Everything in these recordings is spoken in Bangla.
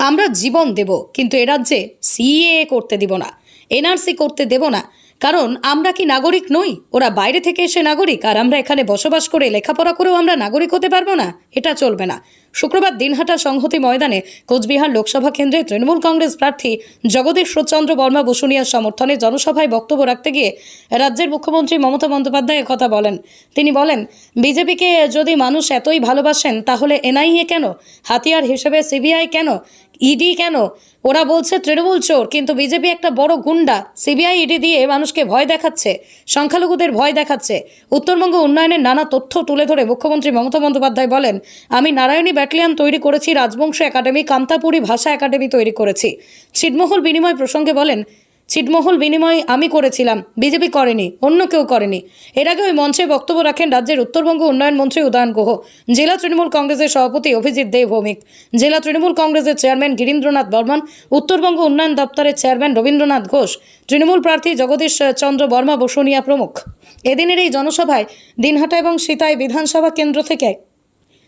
আমরা জীবন দেব, কিন্তু এ রাজ্যে সিএ করতে দিব না এনআরসি করতে দেব না। কারণ আমরা কি নাগরিক নই? ওরা বাইরে থেকে এসে নাগরিক, আর আমরা এখানে বসবাস করে লেখাপড়া করেও আমরা নাগরিক হতে পারব না, এটা চলবে না। শুক্রবার দিনহাটা সংহতি ময়দানে কোচবিহার লোকসভা কেন্দ্রে তৃণমূল কংগ্রেস প্রার্থী জগদীশ্বরচন্দ্র বর্মা বসুনিয়ার সমর্থনে জনসভায় বক্তব্য রাখতে গিয়ে রাজ্যের মুখ্যমন্ত্রী মমতা বন্দ্যোপাধ্যায় কথা বলেন। তিনি বলেন, বিজেপিকে যদি মানুষ এতই ভালোবাসেন, তাহলে এনআইএ কেন? হাতিয়ার হিসেবে সিবিআই কেন? ইডি কেন? ওরা বলছে তৃণমূল চোর, কিন্তু বিজেপি একটা বড় গুন্ডা। সিবিআই ইডি দিয়ে মানুষকে ভয় দেখাচ্ছে, সংখ্যালঘুদের ভয় দেখাচ্ছে। উত্তরবঙ্গ উন্নয়নের নানা তথ্য তুলে ধরে মুখ্যমন্ত্রী মমতা বন্দ্যোপাধ্যায় বলেন, আমি নারায়ণী ব্যাটালিয়ন তৈরি করেছি, রাজবংশ একাডেমি, কান্তাপুরী ভাষা একাডেমি তৈরি করেছি। ছিটমহল বিনিময় প্রসঙ্গে বলেন ছিটমহল বিনিময় আমি করেছিলাম। বিজেপি করেনি, অন্য কেউ করেনি। এর আগে ওই মঞ্চে বক্তব্য রাখেন রাজ্যের উত্তরবঙ্গ উন্নয়ন মন্ত্রী উদয়ন গুহ। জেলা তৃণমূল কংগ্রেসের সভাপতি অভিজিৎ দেব ভৌমিক। জেলা তৃণমূল কংগ্রেসের চেয়ারম্যান গিরীন্দ্রনাথ বর্মন। উত্তরবঙ্গ উন্নয়ন দপ্তরের চেয়ারম্যান রবীন্দ্রনাথ ঘোষ। তৃণমূল প্রার্থী জগদীশ চন্দ্র বর্মা বসুনিয়া প্রমুখ। এদিনের এই জনসভায় দিনহাটা এবং সীতায় বিধানসভা কেন্দ্র থেকে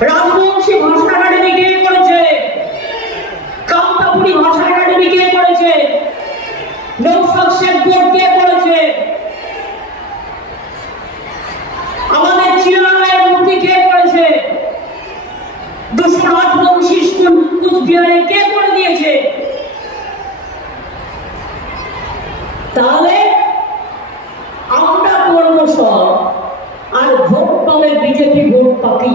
রাজবংশী ভাষা একাডেমি কে করেছে? কামতাপুরি ভাষা একাডেমি কে করেছে? নৌসাদ শেখ বোর্ড কে করেছে? আমাদের চিরালয়ের মূর্তি কে করেছে? দুশো রাজবংশী স্কুল কুচবিহারে কে করে দিয়েছে? তাহলে আমরা করব সব। আর ভোট পাবে বিজেপি, ভোট পাকি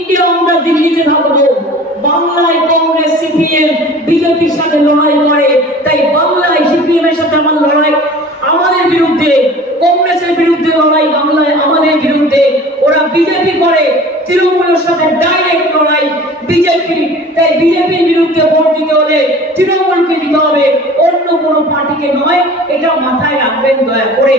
ইন্ডিয়া আমরা দিল্লিতে থাকব। বাংলায় কংগ্রেস, সিপিএম, বিজেপির সাথে লড়াই করে। তাই বাংলায় সিপিএম এর সাথে আমার লড়াই আমাদের বিরুদ্ধে, কংগ্রেসের বিরুদ্ধে লড়াই, বাংলায় আমাদের বিরুদ্ধে। ওরা বিজেপি করে, তৃণমূলের সাথে ডাইরেক্ট লড়াই, বিজেপি। তাই বিজেপির বিরুদ্ধে ভোট দিতে হলে তৃণমূলকে দিতে হবে। অন্য কোনো পার্টিকে নয়, এটা মাথায় রাখবেন দয়া করে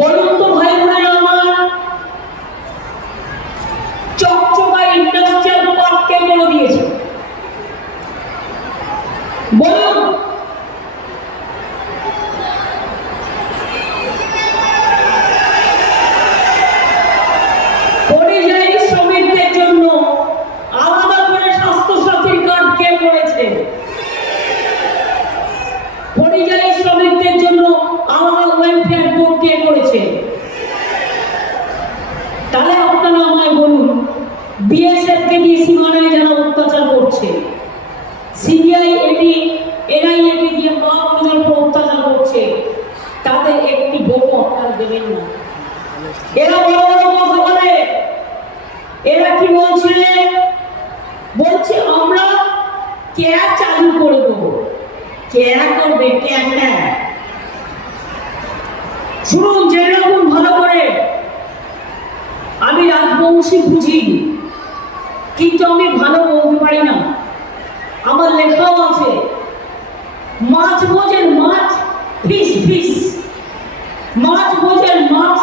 বলুন তো ভাই বোনেরা আমার চকচকা ইন্ডাস্ট্রিয়াল পার্ক কে বলে দিয়েছে বলুন পরিযায়ী শ্রমিকদের জন্য আলাদা করে স্বাস্থ্য সাথীর কার্ড কে করেছে পরিযায়ী শ্রমিকদের জন্য আলাদা ওয়েলফেয়ার বোর্ড কে করেছে তাহলে আপনারা আমায় বলুন বিএসএফ কে দিয়ে সীমানায় যারা অত্যাচার করছে সিবিআই এডি এনআইএ কে দিয়ে মা বোনদের উপর অত্যাচার করছে তাদের একটি ভোটও আপনারা দেবেন না এরা বড় বড় কথা বলে? এরা কি বলছিলেন বলছে, আমরা ক্যা চালু করব। ক্যা করবে ক্যা শুনুন যেরকম ভালো করে। আমি রাজবংশী বুঝি, কিন্তু আমি ভালো বলতে পারি না। আমার লেখাও আছে, মাছ বোঝেন মাছ, ফিস ফিস। মাছ বোঝেন মাছ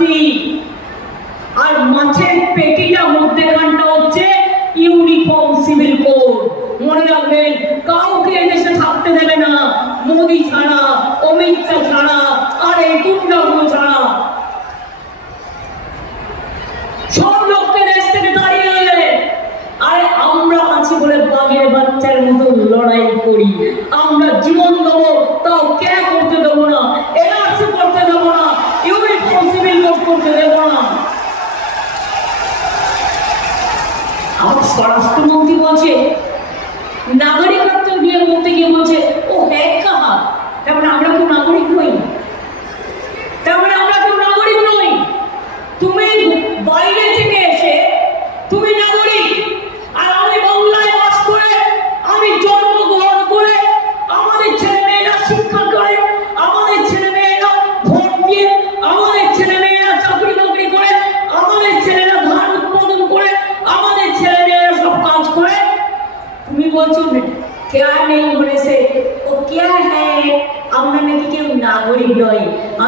এনআরসি আর মাছের পেটিটা মধ্যেখানটা হচ্ছে ইউনিফর্ম সিভিল কোড। মনে রাখবেন, কাউকে এদেশে থাকতে দেবে না। মোদি ছাড়া, অমিত শাহ ছাড়া, আর এই দুর্গাগুলো ছাড়া। সব লোককে দেশ থেকে দেবে আরে আমরা আছি বলে বাঘের বাচ্চার মতো লড়াই করি। আমরা জীবন দেবো, তাও কে করতে দেবো না? এনআরসি করতে দেবো না ইউনিফর্ম সিভিল কোড করতে দেবো না আমার স্বরাষ্ট্রমন্ত্রী বলছে নাগরিকত্ব নিয়ে বলতে গিয়ে বলছে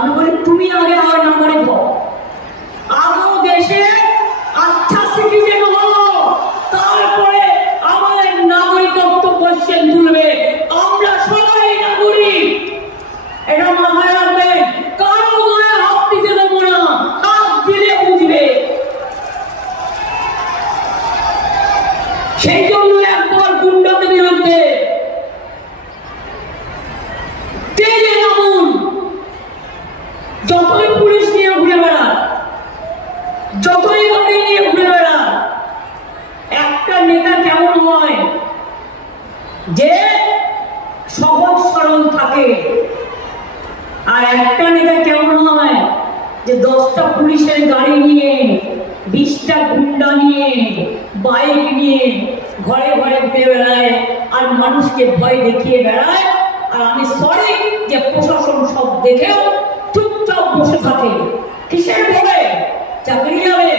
আমি বলি তুমি আগে আমার নাগরিক হও আগেও দেশে আচ্ছা সিটিজেন হলো তারপরে আমাদের নাগরিকত্ব কোশ্চেন তুলবে আমরা সবাই নাগরিক এটা মাথায় রাখবেন কারও গায়ে হাত দিতে দেবো না হাত দিলে বুঝবে সেই জন্য একবার গুন্ডাদের বিরুদ্ধে তেলে নামুন যতই পুলিশ নিয়ে ঘুরে বেড়ান যতই গাড়ি নিয়ে ঘুরে বেড়ান একটা নেতা কেমন হয় যে সহজ সরল থাকে আর একটা নেতা কেমন হয় যে দশটা পুলিশের গাড়ি নিয়ে, বিশটা গুন্ডা নিয়ে, বাইক নিয়ে ঘরে ঘরে ঘুরে বেড়ায় আর মানুষকে ভয় দেখিয়ে বেড়ায়। আর আমি সরি যে প্রশাসন সব দেখেও চুপচাপ বসে থাকে। কিসের ভয়ে? চাকরি যাবে।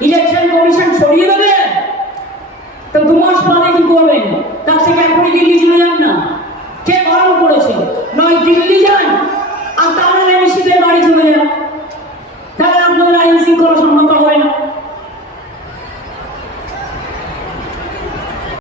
ইলেকশন কমিশন সরিয়ে দেবে।